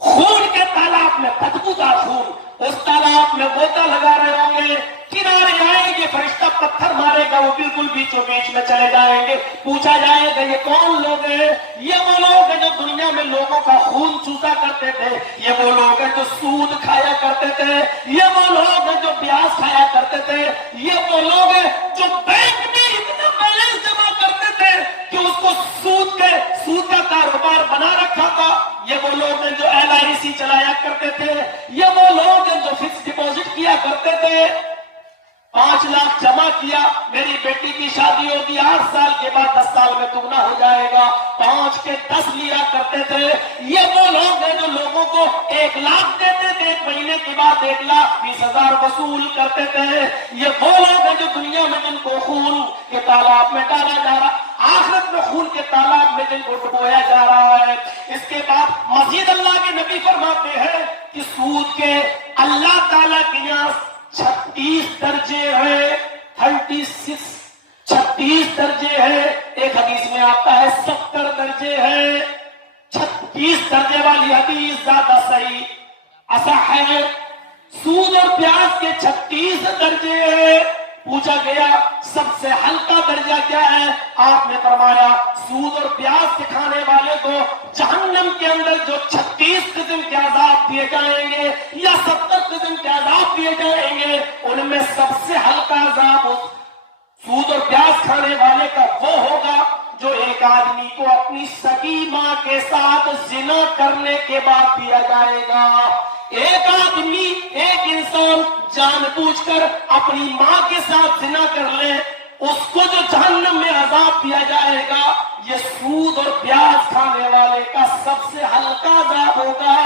خون کے تالاب میں بدبودار خون، اس تالاب میں غوطہ لگا رہے ہوں گے، کنارے آئیں گے، فرشتہ پتھر مارے گا، وہ بالکل بیچوں بیچ میں چلے جائیں گے، پوچھا جائے گا یہ کون لوگ ہیں؟ یہ وہ لوگ ہیں جو دنیا میں لوگوں کا خون چوسا کرتے تھے، یہ وہ لوگ ہیں جو سود کھایا کرتے تھے، یہ وہ لوگ ہیں جو پیاز کھایا کرتے تھے، یہ وہ لوگ ہیں جو بینک میں اتنا بیلنس جمع کرتے تھے کہ اس کو سود کا کاروبار بنا رکھا تھا، یہ وہ لوگ ہیں جو LIC چلایا کرتے تھے، یہ وہ لوگ ہیں جو فکس ڈپوزٹ کیا کرتے تھے، 5 لاکھ جمع کیا، میری بیٹی کی شادی ہوگی 8 سال کے بعد 10 سال میں دگنا ہو جائے گا، 5 کے 10 لیا کرتے تھے، یہ وہ لوگ ہیں جو لوگوں کو 1 لاکھ دیتے تھے، 1 مہینے کے بعد 1,20,000 وصول کرتے تھے، یہ وہ لوگ ہیں جو دنیا میں جن کو خون کے تالاب میں ڈالا جا رہا، آخرت میں خون کے تالاب میں جن کو ڈبویا جا رہا ہے۔ اس کے بعد مزید اللہ کے نبی فرماتے ہیں کہ سود کے اللہ تعالیٰ کے یہاں 36 درجے ہیں، 36 درجے ہیں، ایک حدیث میں آتا ہے 70 درجے ہیں، 36 درجے والی حدیث زیادہ صحیح اصح ہے۔ سود اور پیاز کے 36 درجے ہیں۔ پوچھا گیا سب سے ہلکا درجہ کیا ہے؟ آپ نے فرمایا سود اور پیاز کے کھانے والے کو جہنم کے اندر جو 36 قسم کے عذاب دیے جائیں گے یا 70 قسم کے عذاب دیے جائیں گے، ان میں سب سے ہلکا عذاب سود اور پیاز کھانے والے کا وہ ہوگا جو ایک آدمی کو اپنی سگی ماں کے ساتھ زنا کرنے کے بعد دیا جائے گا۔ ایک آدمی، ایک انسان جان بوجھ کر اپنی ماں کے ساتھ زنا کر لے، اس کو جو جہنم میں عذاب دیا جائے گا، یہ سود اور پیاز کھانے والے کا سب سے ہلکا عذاب ہوگا۔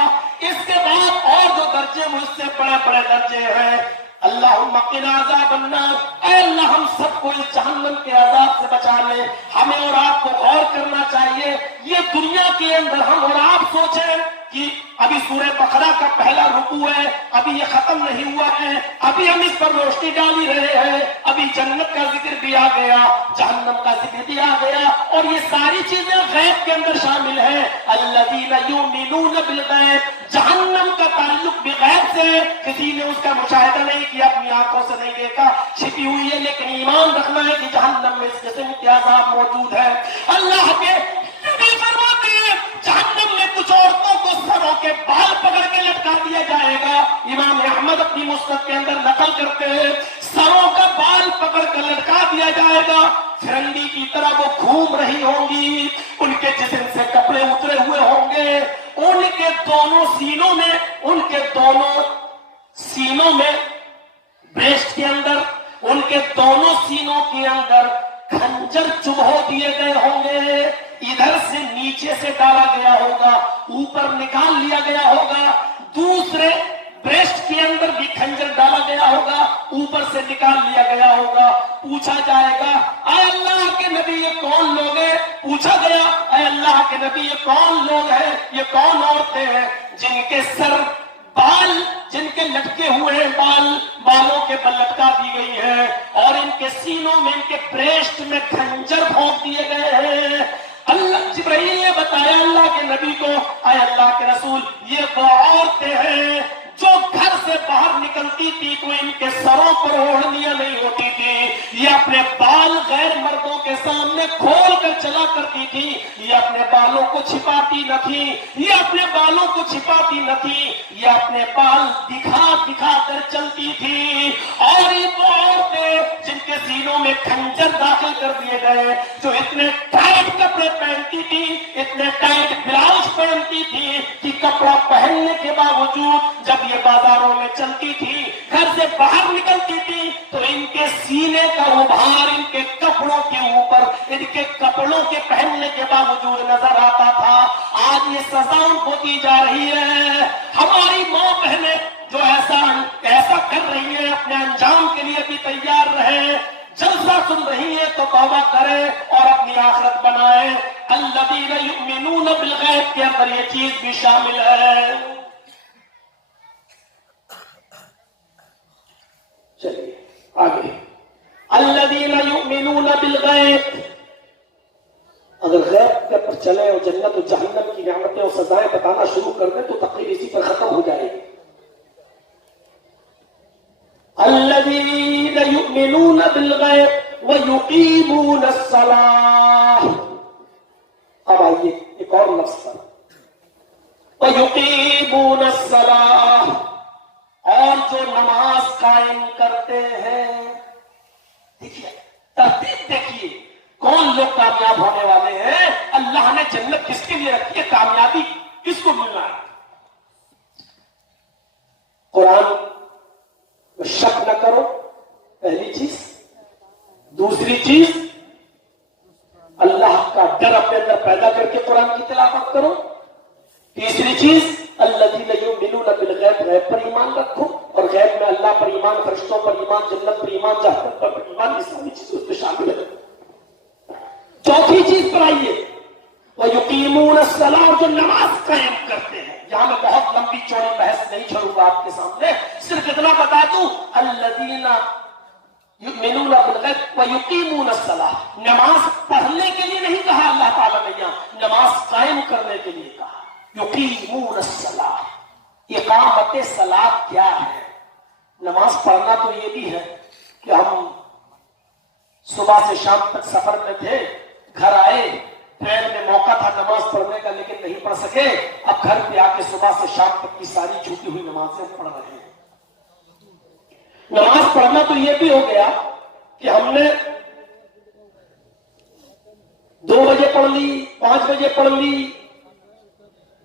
اس کے بعد اور جو درجے مجھ سے بڑے بڑے درجے ہیں، اللہم قنا عذاب النار، اے اللہ ہم سب کو اس جہنم کے عذاب سے بچا لے۔ ہمیں اور آپ کو غور کرنا چاہیے، یہ دنیا کے اندر ہم اور آپ سوچیں کہ ابھی سورہ بقرہ کا پہلا رکوع ہے، ابھی یہ ختم نہیں ہوا ہے، ابھی ہم اس پر روشنی ڈال ہی رہے ہیں، ابھی جنت کا ذکر بھی آ گیا، جہنم کا ذکر بھی آ گیا، اور یہ ساری چیزیں غیب کے اندر شامل ہیں۔ الذین یؤمنون بالغیب، جہنم کا تعلق بھی غیب سے ہے، کسی نے اس کا مشاہدہ نہیں کیا، اپنی آنکھوں سے نہیں دیکھا، چھپی ہوئی ہے، لیکن ایمان رکھنا ہے کہ جہنم میں اس قسم کے عذاب موجود ہے۔ اللہ کے نبی فرماتے ہیں جہنم میں کچھ عورتوں کو سروں کے بال پکڑ کے لٹکا دیا جائے گا، امام احمد اپنی مسند کے اندر نقل کرتے ہیں، سروں کا بال پکڑ کر لٹکا دیا جائے گا، فرنگی کی طرح وہ گھوم رہی ہوں گی، ان کے جسم سے کپڑے اترے ہوئے ہوں گے، ان کے دونوں سینوں میں بریسٹ کے اندر، ان کے دونوں سینوں کے اندر خنجر چبھو دیے گئے ہوں گے، ادھر سے نیچے سے ڈالا گیا ہوگا، اوپر نکال لیا گیا ہوگا، دوسرے بریسٹ کے اندر بھی خنجر ڈالا گیا ہوگا، اوپر سے نکال لیا گیا ہوگا۔ پوچھا جائے گا اے اللہ کے نبی یہ کون لوگ ہیں؟ پوچھا گیا اے اللہ کے نبی یہ کون لوگ ہیں، یہ کون عورتیں ہیں جن کے سر بال، جن کے لٹکے ہوئے ہیں بالوں کے بل لٹکا دی گئی ہے، اور ان کے سینوں میں، ان کے بریسٹ میں خنجر پھونک دیے گئے ہیں۔ اللہ جبرائیل نے بتایا اللہ کے نبی کو اے اللہ کے رسول یہ وہ عورتیں ہیں جو گھر سے باہر نکلتی تھی تو ان کے سروں پر اوڑھنیاں نہیں ہوتی تھی، یہ اپنے بال غیر مردوں کے سامنے کھول کر چلا کرتی تھی، یہ اپنے بالوں کو چھپاتی نہ تھی، یہ اپنے بالوں کو چھپاتی نہ تھی، یہ اپنے بال دکھا دکھا کر چلتی تھی۔ اور یہ وہ عورتیں جن کے سینوں میں خنجر داخل کر دیے گئے، جو اتنے ٹائٹ کپڑے پہنتی تھی، اتنے ٹائٹ بلاؤز پہنتی تھی کہ کپڑا پہننے کے باوجود جب یہ بازاروں میں چلتی تھی، گھر سے باہر نکلتی تھی تو ان کے سینے کا ابھار ان کے کپڑوں کے اوپر، ان کے کپڑوں کے پہننے کے باوجود نظر آتا تھا۔ آج یہ سزا ان کو دی جا رہی ہے۔ ہماری ماں بہنیں جو ایسا کر رہی ہیں، اپنے انجام کے لیے بھی تیار رہیں، جلسہ سن رہی ہے تو توبہ کریں اور اپنی آخرت بنائیں۔ الذین یؤمنون بالغیب کے اندر یہ چیز بھی شامل ہے۔ چلیے آگے، الذین یؤمنون بالغیب، اگر غیب کے پر چلے اور جنت و جہنم کی نعمتیں اور سزائیں بتانا شروع کر دیں تو تقریباً الذین یؤمنون بالغیب ویقیمون الصلاۃ. اب آئیے ایک اور لفظ پر، ویقیمون الصلاۃ، اور جو نماز قائم کرتے ہیں. دیکھیے ترتیب دیکھیے، کون لوگ کامیاب ہونے والے ہیں؟ اللہ نے جنت کس کے لیے رکھی ہے؟ کامیابی کس کو ملنا ہے؟ قرآن میں شک نہ کرو، پہلی چیز. دوسری چیز، اللہ کا ڈر اپنے اندر پیدا کر کے قرآن کی تلاوت کرو. تیسری چیز، الذین یؤمنون بالغیب، غیب پر ایمان رکھو، اور غیب میں اللہ پر ایمان، فرشتوں پر ایمان، جنت پر ایمان، جہنم پر ایمان، یہ ساری چیزیں اس میں شامل ہے. چوتھی چیز پر آئیے، وَيُقِيمُونَ الصَّلَاةَ، اور جو نماز قائم کرتے ہیں. یہاں میں بہت لمبی چوڑی بحث نہیں چھوڑوں گا آپ کے سامنے، صرف اتنا بتا دوں، الذین یؤمنون بالغیب ویقیمون الصلاۃ. نماز پڑھنے کے لیے نہیں کہا اللہ تعالیٰ نے، یہاں نماز قائم کرنے کے لیے کہا. یقیمون الصلاۃ، اقامت صلاۃ کیا ہے؟ نماز پڑھنا تو یہ بھی ہے کہ ہم صبح سے شام تک سفر میں تھے، گھر آئے، ٹرین میں موقع تھا نماز پڑھنے کا لیکن نہیں پڑھ سکے، اب گھر پہ آ کے صبح سے شام تک کی ساری چھوٹی ہوئی نمازیں پڑھ رہے ہیں. نماز پڑھنا تو یہ بھی ہو گیا کہ ہم نے 2 بجے پڑھ لی، 5 بجے پڑھ لی،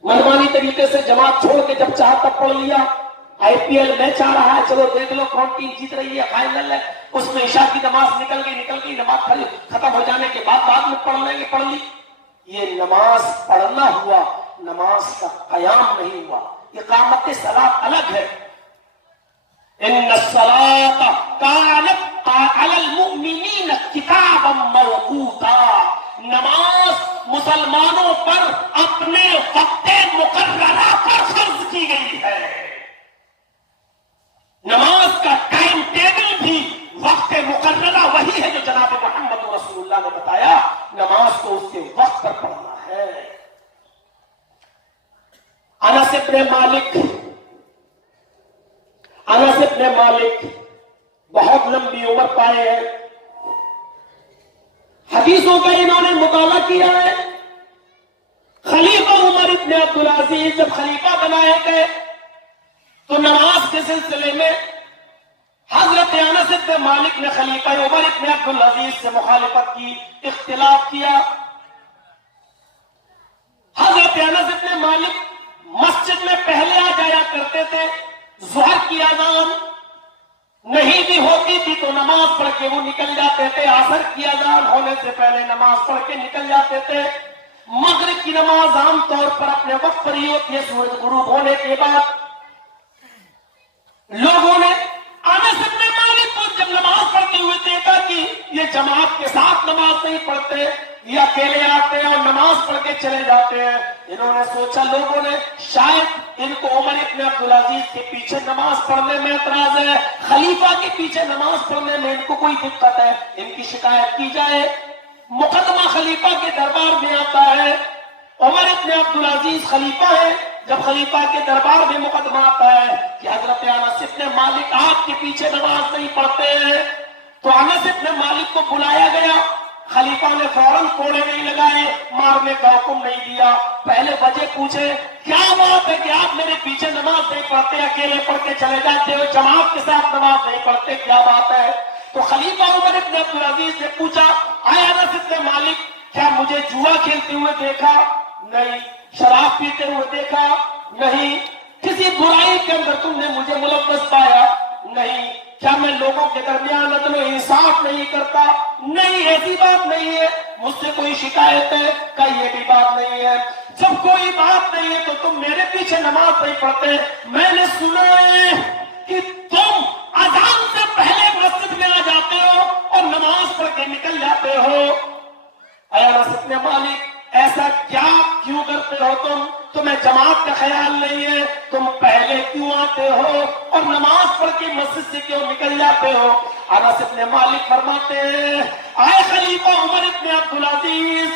منمانی طریقے سے جماعت چھوڑ کے جب چاہا تب پڑھ لیا. IPL میچ آ رہا ہے، چلو دیکھ لو کون ٹیم جیت رہی ہے، فائنل ہے، اس میں عشاء کی نماز نکل گئی، نماز ختم ہو جانے کے بعد میں پڑھ لیں گے، پڑھ لی. یہ نماز پڑھنا ہوا، نماز کا قیام نہیں ہوا. اقامت صلاۃ الگ ہے. ان الصلاۃ کانت علی المؤمنین کتابا موقوتا، نماز مسلمانوں پر اپنے وقت مقررہ پر فرض کی گئی ہے. نماز کا ٹائم ٹیبل بھی وقت مقررہ وہی ہے جو جناب محمد رسول اللہ نے بتایا، نماز کو اس کے وقت پر پڑھنا ہے. انس ابن مالک بہت لمبی عمر پائے ہیں، حدیثوں کا انہوں نے مطالعہ کیا ہے. خلیفہ عمر ابن عبدالعزیز جب خلیفہ بنائے گئے تو نماز کے سلسلے میں حضرت انس ابن مالک نے خلیفہ عمر ابن عبدالعزیز سے مخالفت کی، اختلاف کیا. حضرت انس ابن مالک مسجد میں پہلے آ جایا کرتے تھے. ظہر کی اذان نہیں بھی ہوتی تھی تو نماز پڑھ کے وہ نکل جاتے تھے. عصر کی اذان ہونے سے پہلے نماز پڑھ کے نکل جاتے تھے. مغرب کی نماز عام طور پر اپنے وقت پر ہی ہوتی ہے، سورج غروب ہونے کے بعد. لوگوں نے انس ابن مالک کو جب نماز پڑھتے ہوئے دیکھا کہ یہ جماعت کے ساتھ نماز نہیں پڑھتے، یہ اکیلے آتے ہیں اور نماز پڑھ کے چلے جاتے ہیں، انہوں نے سوچا، لوگوں نے شاید ان کو عمر ابن عبدالعزیز کے پیچھے نماز پڑھنے میں اعتراض ہے، خلیفہ کے پیچھے نماز پڑھنے میں ان کو کوئی دقت ہے، ان کی شکایت کی جائے. مقدمہ خلیفہ کے دربار میں آتا ہے. عمر ابن عبدالعزیز خلیفہ ہے. جب خلیفہ کے دربار میں مقدمہ آتا ہے کہ حضرت انس ابن مالک آپ کے پیچھے نماز نہیں پڑھتے ہیں، تو انس ابن مالک کو بلایا گیا. خلیفہ نے فوراً کوڑے نہیں لگائے، مارنے کا حکم نہیں دیا. پہلے وجہ پوچھے، کیا بات ہے کہ آپ میرے پیچھے نماز نہیں پڑھتے، اکیلے پڑھ کے چلے جاتے ہو، جماعت کے ساتھ نماز نہیں پڑھتے، کیا بات ہے؟ تو خلیفہ عمر ابن عبدالعزیز نے پوچھا، اے انس ابن مالک، کیا مجھے جوا کھیلتے ہوئے دیکھا؟ نہیں. شراب پیتے ہوئے دیکھا؟ نہیں. کسی برائی کے اندر تم نے مجھے ملوث پایا؟ نہیں. کیا میں لوگوں کے درمیان عدل و انصاف نہیں کرتا؟ نہیں، ایسی بات نہیں ہے. مجھ سے کوئی شکایت ہے؟ کہ یہ بھی بات نہیں ہے. جب کوئی بات نہیں ہے تو تم میرے پیچھے نماز نہیں پڑھتے. میں نے سنا ہے کہ تم اذان سے پہلے مسجد میں آ جاتے ہو اور نماز پڑھ کے نکل جاتے ہو. اے انس ابن مالک، ایسا کیوں کرتے ہو تمہیں جماعت کا خیال نہیں ہے؟ تم پہلے کیوں آتے ہو اور نماز پڑھ کے مسجد سے کیوں نکل جاتے ہو؟ انس ابن مالک فرماتے ہیں، اے خلیفہ عمر ابن عبدالعزیز،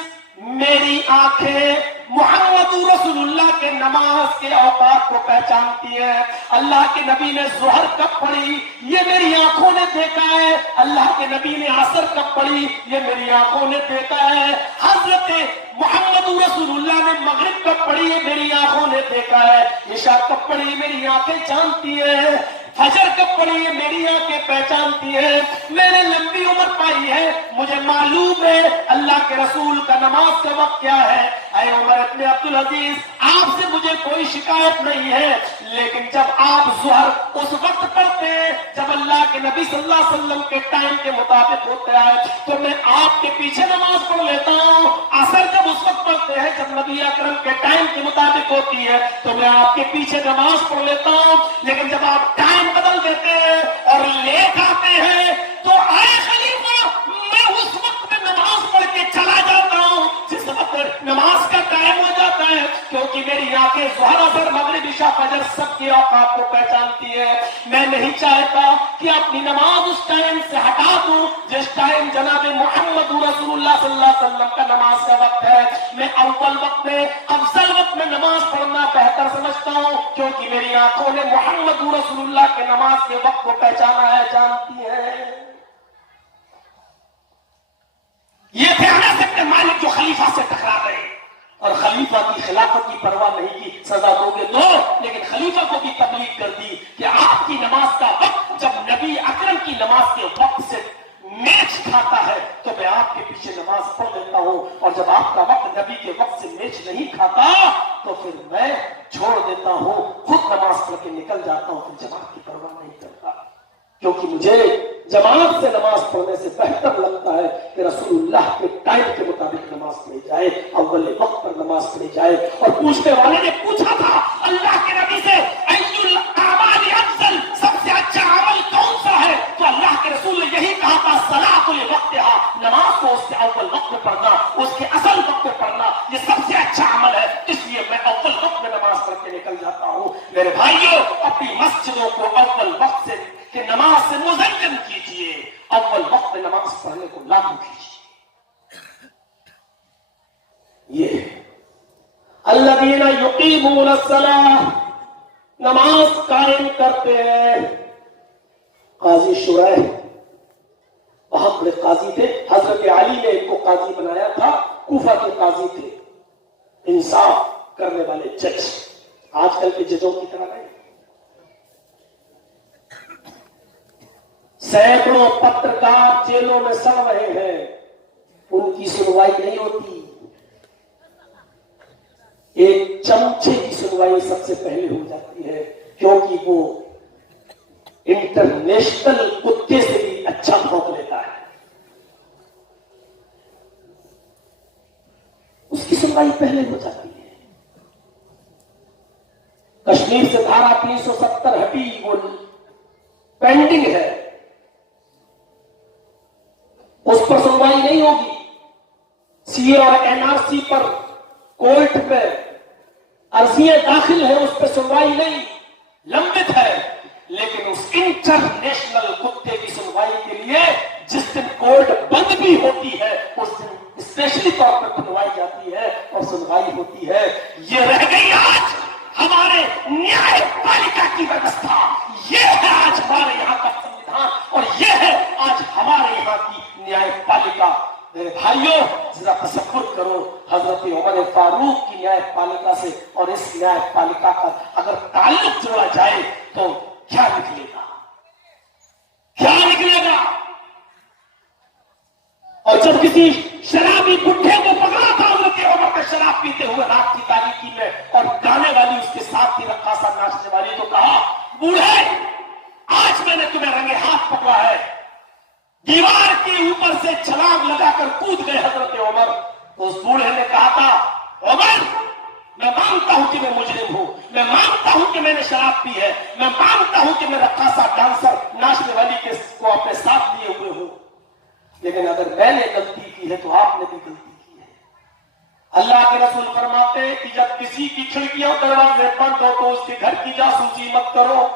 میری آنکھیں محمد رسول اللہ کے نماز کے اوقات کو پہچانتی ہے. اللہ کے نبی نے ظہر کب پڑھی یہ میری آنکھوں نے دیکھا ہے. اللہ کے نبی نے عصر کب پڑھی یہ میری آنکھوں نے دیکھا ہے. حضرت محمد رسول اللہ نے مغرب کب پڑھی یہ میری آنکھوں نے دیکھا ہے. عشاء کب پڑھی میری آنکھیں جانتی ہے. فجر کب پڑھی ہے میری آنکھیں پہچانتی ہے. میں نے لمبی عمر پائی ہے, مجھے معلوم ہے اللہ کے رسول کا نماز کا وقت کیا ہے. اے عمر ابن عبدالعزیز, آپ سے مجھے کوئی شکایت نہیں ہے, لیکن جب آپ ظہر اس وقت پڑھتے ہیں جب اللہ کے نبی صلی اللہ علیہ وسلم کے ٹائم کے مطابق ہوتا ہے تو میں آپ کے پیچھے نماز پڑھ لیتا ہوں. عصر جب اس وقت پڑھتے ہیں جب نبی اکرم کے ٹائم کے مطابق ہوتی ہے تو میں آپ کے پیچھے نماز پڑھ لیتا ہوں. لیکن جب آپ ٹائم بدل دیتے ہیں اور لیٹ آتے ہیں تو اے خلیفہ, میں اس وقت میں نماز پڑھ کے چلا جاتا ہوں جس وقت نماز کا ٹائم ہو جاتا ہے, کیونکہ میری آنکھیں ظہر اثر مغرب عشاء فجر سب کے اوقات کو پہچانتی ہے. میں نہیں چاہتا کہ اپنی نماز اس ٹائم سے ہٹا دوں جس ٹائم جناب محمد رسول اللہ صلی اللہ علیہ وسلم کا نماز کا وقت ہے. میں اول وقت میں افضل وقت میں نماز پڑھنا بہتر سمجھتا ہوں, کیونکہ میری آنکھوں نے محمد رسول اللہ کے نماز کے وقت کو پہچانا ہے, جانتی ہے. یہ تھے انس بن مالک جو خلیفہ سے ٹکرا گئے اور خلیفہ کی خلافت کی پرواہ نہیں کی, سزا دو گے دو, لیکن خلیفہ کو بھی تبلیغ کر دی کہ آپ کی نماز کا وقت جب نبی اکرم کی نماز کے وقت سے میچ کھاتا ہے تو میں آپ کے پیچھے نماز پڑھ لیتا ہوں, اور جب آپ کا وقت نبی کے وقت سے میچ نہیں کھاتا تو پھر میں چھوڑ دیتا ہوں, خود نماز پڑھ کے نکل جاتا ہوں, پھر جماعت کی پرواہ نہیں کرتا. کیونکہ مجھے جماعت سے نماز پڑھنے سے بہتر لگتا ہے کہ رسول اللہ کے ٹائم کے مطابق نماز پڑھی جائے, اول وقت پر نماز پڑھی جائے. اور پوچھنے والے نے پوچھا تھا اللہ کے نبی سے ای الاعمال افضل, سب سے اچھا عمل کون سا ہے؟ تو اللہ کے رسول نے یہی کہا تھا صلاۃ لوقتہا, نماز کو اس کے اول وقت میں پڑھنا, اس کے اصل وقت میں پڑھنا, یہ سب سے اچھا عمل ہے. اس لیے میں اول وقت میں نماز پڑھ کے نکل جاتا ہوں. میرے بھائیوں, اپنی مسجدوں کو اول وقت سے کہ نماز سے مزین کیجیے, اول وقت میں نماز پڑھنے کو لاگو کیجیے. یہ الذین یقیمون الصلاۃ, نماز قائم کرتے ہیں. قاضی شریح بہت بڑے قاضی تھے, حضرت علی نے ان کو قاضی بنایا تھا, کوفہ کے قاضی تھے, انصاف کرنے والے جج, آج کل کے ججوں کی طرح نہیں. سینکڑوں پترکار جیلوں میں سڑ رہے ہیں, ان کی سنوائی نہیں ہوتی. ایک چمچے کی سنوائی سب سے پہلے ہو جاتی ہے, کیونکہ وہ انٹرنیشنل کتے سے بھی اچھا بھونک لیتا ہے. اس کی سنوائی پہلے ہو جاتی ہے. کشمیر سے دھارا 370 ہٹی, وہ پینڈنگ ہے, اس پر سنوائی نہیں ہوگی. سی اے اور این آر سی پر کورٹ میں عرضیاں داخل ہیں, اس پہ سنوائی نہیں, لمبت ہے. لیکن اس انٹرنیشنل کتے کی سنوائی کے لیے جس دن کورٹ بند بھی ہوتی ہے اس دن اسپیشلی طور پر کھلوائی جاتی ہے اور سنوائی ہوتی ہے. یہ رہ گئی آج ہمارے نیائے پالکا کی ویوستھا, یہ ہے آج ہمارے یہاں کا سنویدھان, اور یہ ہے آج ہمارے یہاں کی نیائے پالکا. میرے بھائیوں, ذرا تصور کرو حضرت عمر فاروق کی نیائے پالکا سے اور اس نیائے پالکا کا اگر تعلق جوڑا جائے تو کیا نکلے گا, کیا نکلے گا. اور جب کسی شرابی بڈھے کو پکڑا تھا حضرت عمر کا شراب پیتے ہوئے رات کی تاریکی میں, اور گانے والی اس کے ساتھ تھی, رقاصہ ناچنے والی, تو کہا بوڑھے آج میں نے تمہیں رنگے ہاتھ پکڑا ہے. دیوار کے اوپر سے چھلانگ لگا کر کود گئے حضرت عمر. تو اس بوڑھے نے کہا تھا عمر میں مانتا ہوں کہ میں مجرم ہوں, میں مانتا ہوں کہ میں نے شراب پی ہے, میں مانتا ہوں کہ میں رقاصہ ڈانسر ناچنے والی کو اپنے ساتھ لیے ہوئے ہوں, لیکن اگر میں نے غلطی کی ہے تو آپ نے بھی غلطی کی ہے. اللہ کے رسول فرماتے ہیں کہ جب کسی کی کھڑکیاں دروازے بند ہو تو اس کے گھر کی جاسوسی مت کرو.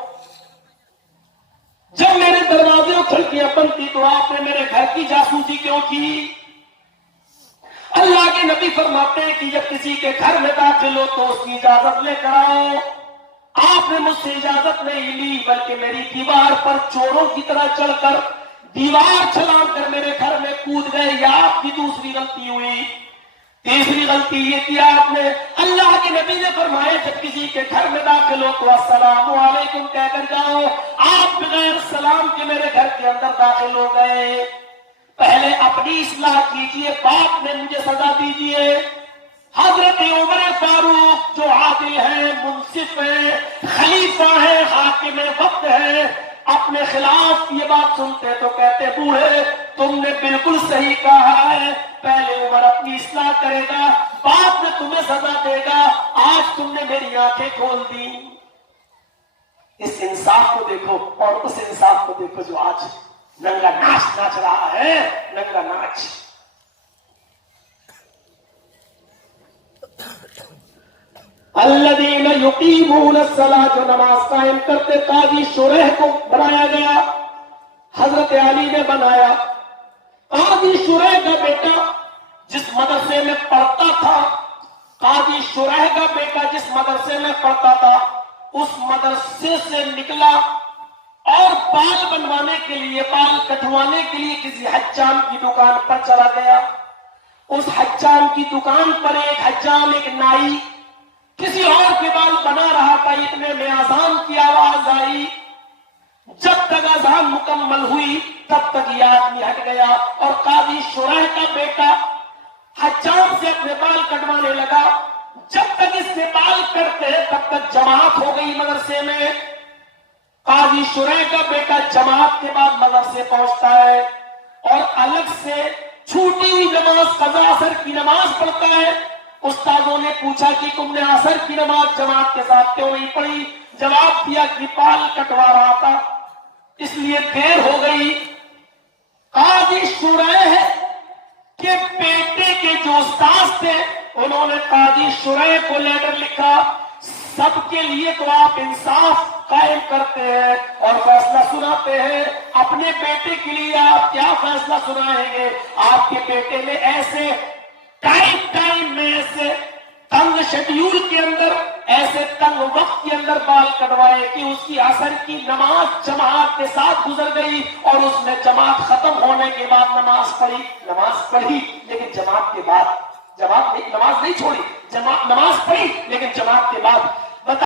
جب میرے دروازے اور کھڑکیاں بند تھی تو آپ نے میرے گھر کی جاسوسی کیوں کی؟ اللہ کے نبی فرماتے ہیں کہ جب کسی کے گھر میں داخل ہو تو اس کی اجازت لے کر آؤ. آپ نے مجھ سے اجازت نہیں لی بلکہ میری دیوار پر چوروں کی طرح چڑھ کر دیوار چھلانگ کر میرے گھر میں کود گئے. یا آپ کی دوسری غلطی ہوئی. تیسری غلطی یہ کیا آپ نے, اللہ کے نبی نے فرمایا جب کسی کے گھر میں داخل ہو تو السلام علیکم کہہ کر جاؤ. آپ بغیر سلام کے میرے گھر کے اندر داخل ہو گئے. پہلے اپنی اصلاح کیجئے, بعد میں مجھے سزا دیجئے. حضرت عمر فاروق جو عادل ہیں, منصف ہیں, خلیفہ ہیں, حاکم وقت ہیں, اپنے خلاف یہ بات سنتے تو کہتے بوڑھے تم نے بالکل صحیح کہا ہے, پہلے عمر اپنی اصلاح کرے گا بعد میں تمہیں سزا دے گا. آج تم نے میری آنکھیں کھول دی. اس انصاف کو دیکھو اور اس انصاف کو دیکھو جو آج ننگا ناچ ناچ رہا ہے. ننگا ناچ. الذین یقیمون الصلاۃ, جو نماز قائم کرتے. قاضی شریح کو بنایا گیا, حضرت علی نے بنایا. قاضی شریح کا بیٹا جس مدرسے میں پڑھتا تھا, قاضی شریح کا بیٹا جس مدرسے میں پڑھتا تھا اس مدرسے سے نکلا اور بال بنوانے کے لیے, بال کٹوانے کے لیے کسی حجام کی دکان پر چلا گیا. اس حجام کی دکان پر ایک حجام, ایک نائی کسی اور کے بال بنا رہا تھا. اتنے میں اذان کی آواز آئی. جب تک اذان مکمل ہوئی تب تک یہ آدمی ہٹ گیا اور قاضی شریح کا بیٹا حجام سے اپنے بال کٹوانے لگا. جب تک اس سے بال کٹتے تب تک جماعت ہو گئی مدرسے میں. قاضی شریح کا بیٹا جماعت کے بعد مدرسے پہنچتا ہے اور الگ سے چھوٹی ہوئی نماز قضا اثر کی نماز پڑھتا ہے. استادوں نے پوچھا کہ تم نے اثر کی نماز جماعت کے ساتھ کیوں نہیں پڑھی؟ جواب دیا کہ بال کٹوا رہا تھا اس لیے دیر ہو گئی. قاضی شریح کے بیٹے کے جو استاد تھے انہوں نے قاضی شریح کو لیٹر لکھا, سب کے لیے تو آپ انصاف قائم کرتے ہیں اور فیصلہ سناتے ہیں, اپنے بیٹے کے لیے آپ کیا فیصلہ سنائیں گے؟ آپ کے بیٹے نے ایسے ٹائم میں, ایسے تنگ شیڈیول کے اندر, ایسے تنگ وقت کے اندر بال کٹوائے کہ اس کی عصر کی نماز جماعت کے ساتھ گزر گئی اور اس نے جماعت ختم ہونے کے بعد نماز پڑھی لیکن جماعت کے بعد نماز نہیں چھوڑی, نماز پڑھی لیکن جماعت کے بعد